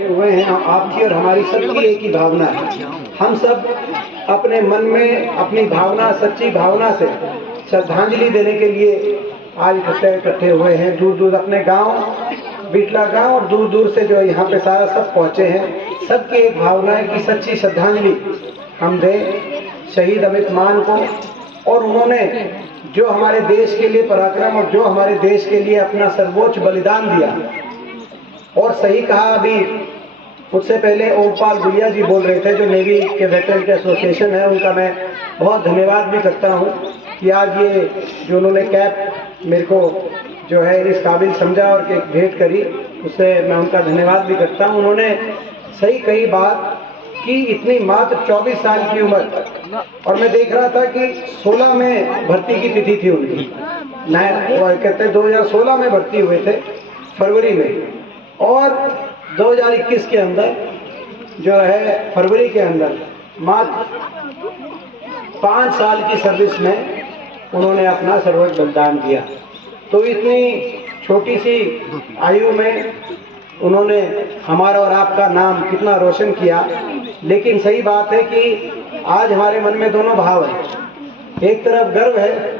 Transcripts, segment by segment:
हुए हैं, आपकी और हमारी सबकी एक ही भावना है। हम सब अपने मन में अपनी भावना, सच्ची भावना से श्रद्धांजलि देने के लिए आज इकट्ठे हुए हैं। दूर दूर अपने गांव, बिटला गांव और दूर दूर से जो यहाँ पे सारा सब पहुँचे हैं। सबकी एक भावना है कि सच्ची श्रद्धांजलि हम दें शहीद अमित मान को। और उन्होंने जो हमारे देश के लिए पराक्रम और जो हमारे देश के लिए अपना सर्वोच्च बलिदान दिया, और सही कहा, अभी मुझसे पहले ओमपाल गुड़िया जी बोल रहे थे जो नेवी के वेटरन के एसोसिएशन है, उनका मैं बहुत धन्यवाद भी करता हूँ कि आज ये जो उन्होंने कैप मेरे को जो है इस काबिल समझा और के भेंट करी, उससे मैं उनका धन्यवाद भी करता हूँ। उन्होंने सही कही बात कि इतनी मात्र 24 साल की उम्र, और मैं देख रहा था कि 16 में भर्ती की तिथि थी उनकी, कहते 2016 में भर्ती हुए थे फरवरी में, और 2021 के अंदर जो है फरवरी के अंदर मात्र 5 साल की सर्विस में उन्होंने अपना सर्वोच्च बलिदान दिया। तो इतनी छोटी सी आयु में उन्होंने हमारा और आपका नाम कितना रोशन किया। लेकिन सही बात है कि आज हमारे मन में दोनों भाव है, एक तरफ गर्व है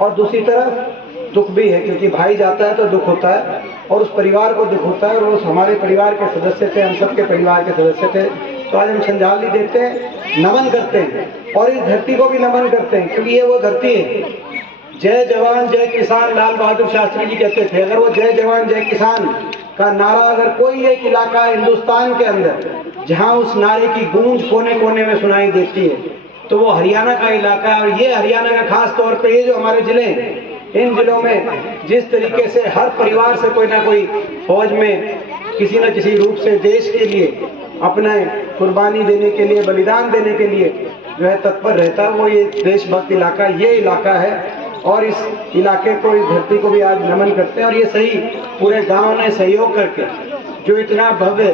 और दूसरी तरफ दुख भी है, क्योंकि भाई जाता है तो दुख होता है और उस परिवार को दुख होता है, और उस हमारे परिवार के सदस्य थे, हम सबके परिवार के सदस्य थे। तो आज हम श्रद्धांजलि देते हैं, नमन करते हैं और इस धरती को भी नमन करते हैं, क्योंकि ये वो धरती है। जय जवान जय किसान, लाल बहादुर शास्त्री जी कहते थे, अगर वो जय जवान जय किसान का नारा अगर कोई एक इलाका हिंदुस्तान के अंदर जहां उस नारे की गूंज कोने कोने में सुनाई देती है तो वो हरियाणा का इलाका है। और ये हरियाणा का खास तौर पे ये जो हमारे जिले हैं, इन जिलों में जिस तरीके से हर परिवार से कोई ना कोई फौज में किसी न किसी रूप से देश के लिए अपना कुर्बानी देने के लिए, बलिदान देने के लिए जो है तत्पर रहता है, वो ये देशभक्त इलाका ये इलाका है। और इस इलाके को, इस धरती को भी आज नमन करते हैं। और ये सही पूरे गांव ने सहयोग करके जो इतना भव्य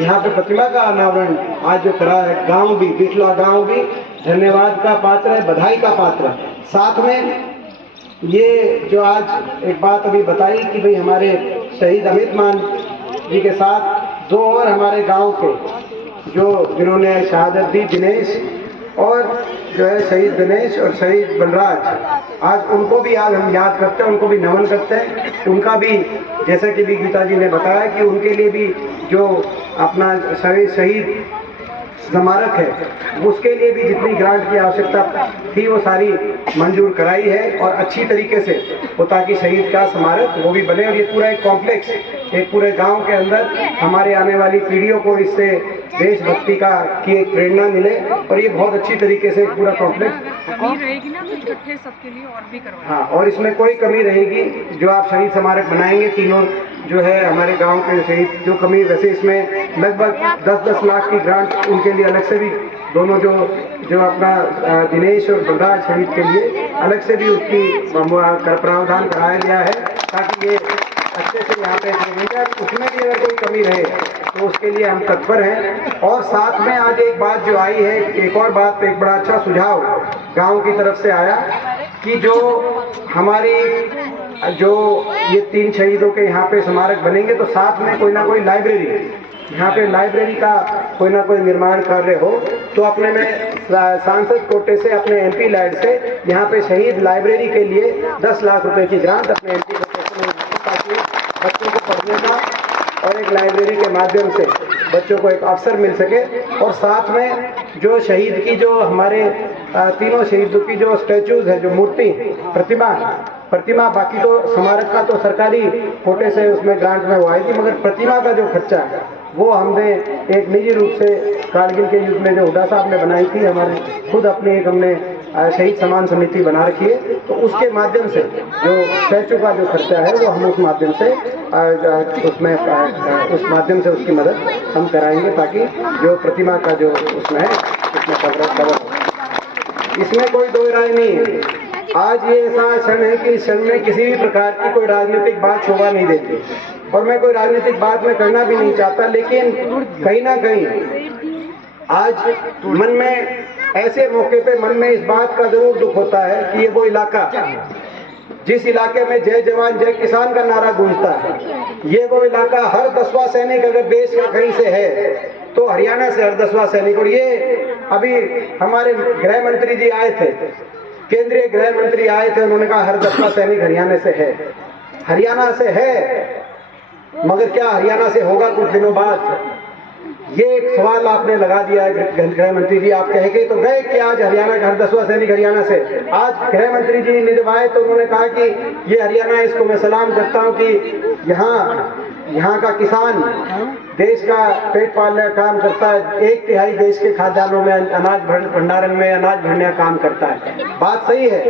यहाँ पे प्रतिमा का अनावरण आज जो करा है, गांव भी, बिटला गांव भी धन्यवाद का पात्र है, बधाई का पात्र है। साथ में ये जो आज एक बात अभी बताई कि भाई हमारे शहीद अमित मान जी के साथ 2 और हमारे गांव के जिन्होंने शहादत दी, दिनेश और जो है शहीद दिनेश और शहीद बलराज, आज उनको भी आज हम याद करते हैं, उनको भी नमन करते हैं। उनका भी जैसे कि भी गीता जी ने बताया कि उनके लिए भी जो अपना शहीद स्मारक है उसके लिए भी जितनी ग्रांट की आवश्यकता थी वो सारी मंजूर कराई है, और अच्छी तरीके से वो ताकि शहीद का स्मारक वो भी बने। और ये पूरा एक कॉम्प्लेक्स एक पूरे गांव के अंदर हमारे आने वाली पीढ़ियों को इससे देशभक्ति की एक प्रेरणा मिले, और ये बहुत अच्छी तरीके से पूरा कॉम्प्लेक्स रहेगी ना, तो इकट्ठे सबके लिए और भी करवाएंगे। हाँ, और इसमें कोई कमी रहेगी जो आप शहीद स्मारक बनाएंगे, तीनों जो है हमारे गांव के शहीद, जो कमी वैसे इसमें लगभग 10-10 लाख की ग्रांट उनके लिए अलग से भी, दोनों जो अपना दिनेश और बलराज शहीद के लिए अलग से भी उसकी प्रावधान कराया गया है, ताकि ये अच्छे से यहाँ पे उसमें भी अगर कोई कमी रहे तो उसके लिए हम तत्पर हैं। और साथ में आज एक बात जो आई है, एक और बात, एक बड़ा अच्छा सुझाव गांव की तरफ से आया कि जो हमारी ये 3 शहीदों के यहाँ पे स्मारक बनेंगे तो साथ में कोई ना कोई लाइब्रेरी, यहाँ पे लाइब्रेरी का कोई ना कोई निर्माण कार्य हो, तो अपने में सांसद कोटे से, अपने MP लैड से यहाँ पे शहीद लाइब्रेरी के लिए 10 लाख रुपए की ग्रांट अपने MP कोटे से, ताकि बच्चों को पढ़ने का और एक लाइब्रेरी के माध्यम से बच्चों को एक अवसर मिल सके। और साथ में जो शहीद की, जो हमारे तीनों शहीदों की जो स्टैचूज है, जो मूर्ति, प्रतिमा, बाकी तो स्मारक का तो सरकारी कोटे से उसमें ग्रांट में वो आएगी, मगर प्रतिमा का जो खर्चा है वो हमने एक निजी रूप से कारगिल के युद्ध में जो हुड्डा साहब ने बनाई थी, हमारे खुद अपनी एक हमने शहीद सम्मान समिति बना रखी है, तो उसके माध्यम से जो स्टैचू का जो खर्चा है वो हम उस माध्यम से उसकी मदद हम कराएंगे, ताकि जो प्रतिमा का जो उसमें है उसमें कवर हो। इसमें कोई दो राय नहीं है। आज ये ऐसा क्षण है कि इस क्षण में किसी भी प्रकार की कोई राजनीतिक बात शोभा नहीं देती, और मैं कोई राजनीतिक बात में करना भी नहीं चाहता, लेकिन कहीं ना कहीं आज मन में ऐसे मौके पे मन में इस बात का जरूर दुख होता है कि ये वो इलाका जिस इलाके में जय जवान जय किसान का नारा गूंजता है, ये वो इलाका हर 10वां सैनिक अगर देश का कहीं से है तो हरियाणा से हर 10वां सैनिक। और ये अभी हमारे गृह मंत्री जी आए थे, केंद्रीय गृह मंत्री आए थे, उन्होंने कहा हर 10वां सैनिक हरियाणा से है। हरियाणा से है, मगर क्या हरियाणा से होगा कुछ दिनों बाद? ये एक सवाल आपने लगा दिया है गृह मंत्री जी। आप कह के तो गए कि आज हरियाणा का हर 10वां सैनिक हरियाणा से। आज गृह मंत्री जी ने जब आए तो उन्होंने कहा कि ये हरियाणा, इसको मैं सलाम करता हूं कि यहाँ का किसान देश का पेट पालने का काम करता है, 1/3 देश के खाद्यान्नों में अनाज भंडारण में अनाज भरने का काम करता है। बात सही है,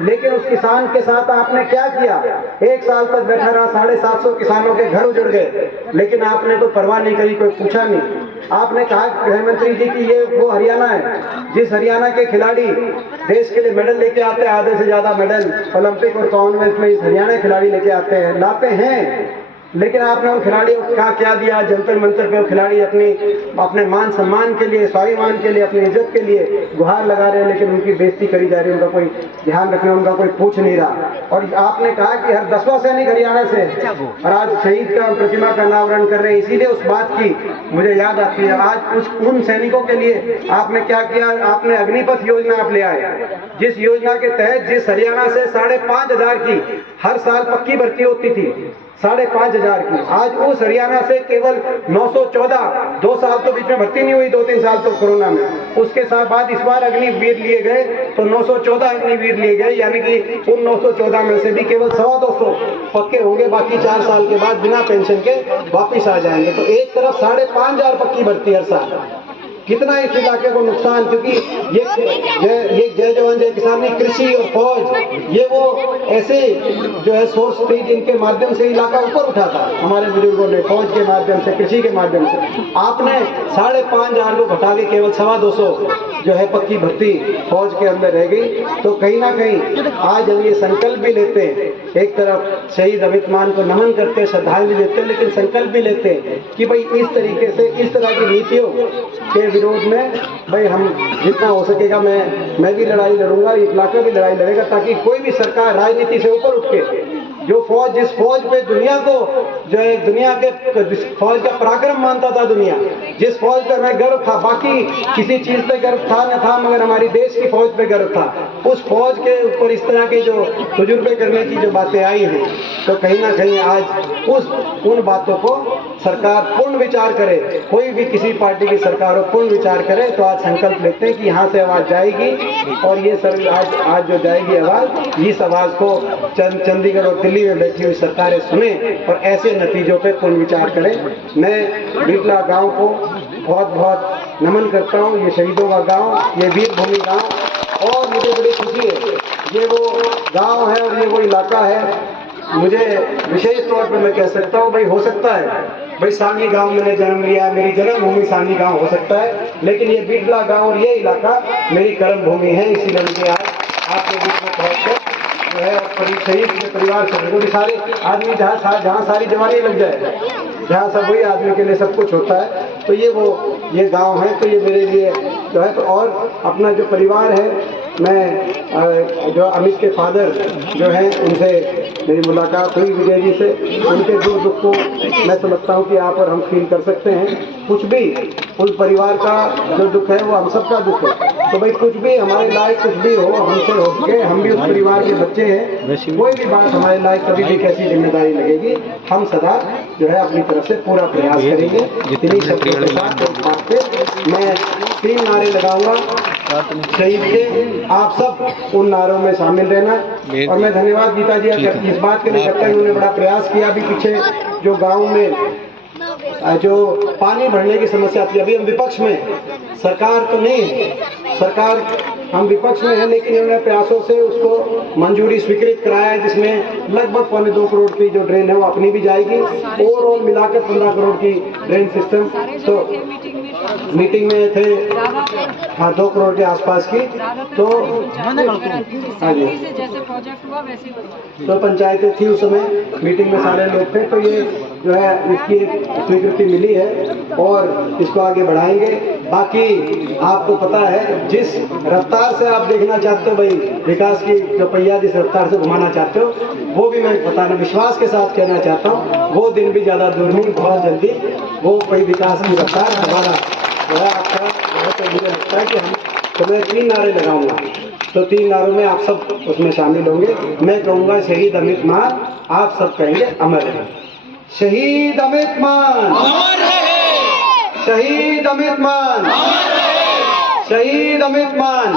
लेकिन उस किसान के साथ आपने क्या किया? 1 साल तक बैठा रहा, 750 किसानों के घर उजड़ गए, लेकिन आपने तो परवाह नहीं करी, कोई पूछा नहीं। आपने कहा गृह मंत्री जी कि ये वो हरियाणा है जिस हरियाणा के खिलाड़ी देश के लिए मेडल लेके आते हैं, आधे से ज्यादा मेडल ओलंपिक और कॉमनवेल्थ में इस हरियाणा खिलाड़ी लेके आते हैं, लाते हैं। लेकिन आपने उन खिलाड़ियों को क्या दिया? जंतर मंतर पे वो खिलाड़ी अपने मान सम्मान के लिए, स्वाभिमान के लिए, अपनी इज्जत के लिए गुहार लगा रहे हैं, लेकिन उनकी बेइज्जती करी जा रही है, उनका कोई ध्यान रखने, उनका कोई पूछ नहीं रहा। और आपने कहा कि हर 10वां सैनिक हरियाणा से है, और आज शहीद का प्रतिमा का अनावरण कर रहे हैं। इसीलिए उस बात की मुझे याद आती है। आज उन सैनिकों के लिए आपने क्या किया? आपने अग्निपथ योजना आप ले आए, जिस योजना के तहत जिस हरियाणा से 5,500 की हर साल पक्की भर्ती होती थी, 5,500 की, आज उस हरियाणा से केवल 914, 2 साल तो बीच में भर्ती नहीं हुई, 2-3 साल तो कोरोना में, उसके साथ बाद इस बार अग्निवीर लिए गए तो 914 अग्निवीर लिए गए, यानी कि उन 914 में से भी केवल 250 पक्के होंगे, बाकी 4 साल के बाद बिना पेंशन के वापिस आ जाएंगे। तो एक तरफ 5,500 पक्की भर्ती हर साल, कितना इस इलाके को नुकसान, क्योंकि ये जय जवान जय किसान में कृषि और फौज, ये वो ऐसे जो है सोर्स थी जिनके माध्यम से इलाका ऊपर उठा था हमारे बुजुर्गों ने, फौज के माध्यम से, कृषि के माध्यम से। आपने 5,500 को घटा के केवल 250 जो है पक्की भर्ती फौज के अंदर रह गई। तो कहीं ना कहीं आज हम ये संकल्प भी लेते हैं, एक तरफ शहीद अमित मान को नमन करते हैं, श्रद्धांजलि देते हैं, लेकिन संकल्प भी लेते हैं कि भाई इस तरीके से, इस तरह की नीतियों के विरोध में भाई हम जितना हो सकेगा मैं भी लड़ाई लड़ूंगा, इलाका भी लड़ाई लड़ेगा, ताकि कोई भी सरकार राजनीति से ऊपर उठ के जो फौज, जिस फौज पे दुनिया को जो है दुनिया के फौज का पराक्रम मानता था दुनिया, जिस फौज पे हमें गर्व था, बाकी किसी चीज पे गर्व था न था, मगर हमारी देश की फौज पे गर्व था, उस फौज के ऊपर इस तरह के जो तजुर्बे करने की जो बातें आई हैं, तो कहीं ना कहीं आज उन बातों को सरकार पूर्ण विचार करे, कोई भी किसी पार्टी की सरकार हो, पूर्ण विचार करे। तो आज संकल्प लेते हैं कि यहाँ से आवाज जाएगी, और ये सर आज जो जाएगी आवाज, इस आवाज को चंडीगढ़ और दिल्ली में बैठी हुई सरकारें सुने और ऐसे नतीजों पे पूर्ण विचार करें। मैं बीटला गांव को बहुत बहुत नमन करता हूँ, ये शहीदों का गांव, ये वीर भूमि गांव, और मुझे बड़ी खुशी है, ये वो गांव है और ये वो इलाका है। मुझे विशेष तौर पर मैं कह सकता हूँ, भाई हो सकता है भाई सांगी गांव मैंने जन्म लिया, मेरी जन्मभूमि सांगी गांव हो सकता है, लेकिन ये बीटला गांव और ये इलाका मेरी कर्म भूमि है। इसीलिए मुझे आज आपके बीच में पहुंचकर जो है शहीद के परिवार से सारे आदमी जहाँ सारी जवानी लग जाए, जहाँ सब वही आदमी के लिए सब कुछ होता है, तो ये गांव है, तो ये मेरे लिए जो है। तो और अपना जो परिवार है, मैं जो अमित के फादर जो हैं उनसे मेरी मुलाकात हुई, विजय जी से, उनके दुख को मैं समझता हूँ कि आप और हम फील कर सकते हैं। कुछ भी उन परिवार का जो दुख है वो हम सबका दुख है, तो भाई कुछ भी हमारे लायक कुछ भी हो, हमसे हो सके, हम भी उस परिवार के बच्चे हैं, कोई भी बात हमारे लायक कभी भी कैसी जिम्मेदारी लगेगी, हम सदा जो है अपनी तरफ से पूरा प्रयास करेंगे। इन्हीं शब्दों के साथ एक बात पे मैं 3 नारे लगाऊंगा शहीद के, आप सब उन नारों में शामिल रहना। और मैं धन्यवाद गीता जी इस बात के लिए करता हूँ, उन्होंने बड़ा प्रयास किया। अभी पीछे जो गांव में जो पानी भरने की समस्या थी, अभी हम विपक्ष में, सरकार तो नहीं है, सरकार हम विपक्ष में है, लेकिन इन्होंने प्रयासों से उसको मंजूरी स्वीकृत कराया है, जिसमें लगभग 2.25 करोड़ की जो ड्रेन है वो अपनी भी जाएगी, ओवरऑल मिलाकर 15 करोड़ की ड्रेन सिस्टम। तो मीटिंग में थे, हाँ 2 करोड़ के आसपास की, तो हाँ जी, जैसे प्रोजेक्ट हुआ वैसे ही तो पंचायतें थी उस समय, मीटिंग में सारे लोग थे, तो जो है इसकी एक स्वीकृति मिली है और इसको आगे बढ़ाएंगे। बाकी आपको पता है जिस रफ्तार से आप देखना चाहते हो भाई विकास की जो पहिया जिस रफ्तार से घुमाना चाहते हो, वो भी मैं बताना विश्वास के साथ कहना चाहता हूँ, वो दिन भी ज़्यादा दूर नहीं, बहुत जल्दी वो कोई विकास की रफ्तार हमारा जो है आपका बहुत मुझे लगता है कि हम तो मैं 3 नारे लगाऊंगा, तो 3 नारों में आप सब उसमें शामिल होंगे। मैं कहूँगा शहीद अमित मान, आप सब कहेंगे अमर रहे। शहीद अमित मान अमर रहे, शहीद अमित मान अमर रहे, शहीद अमित मान।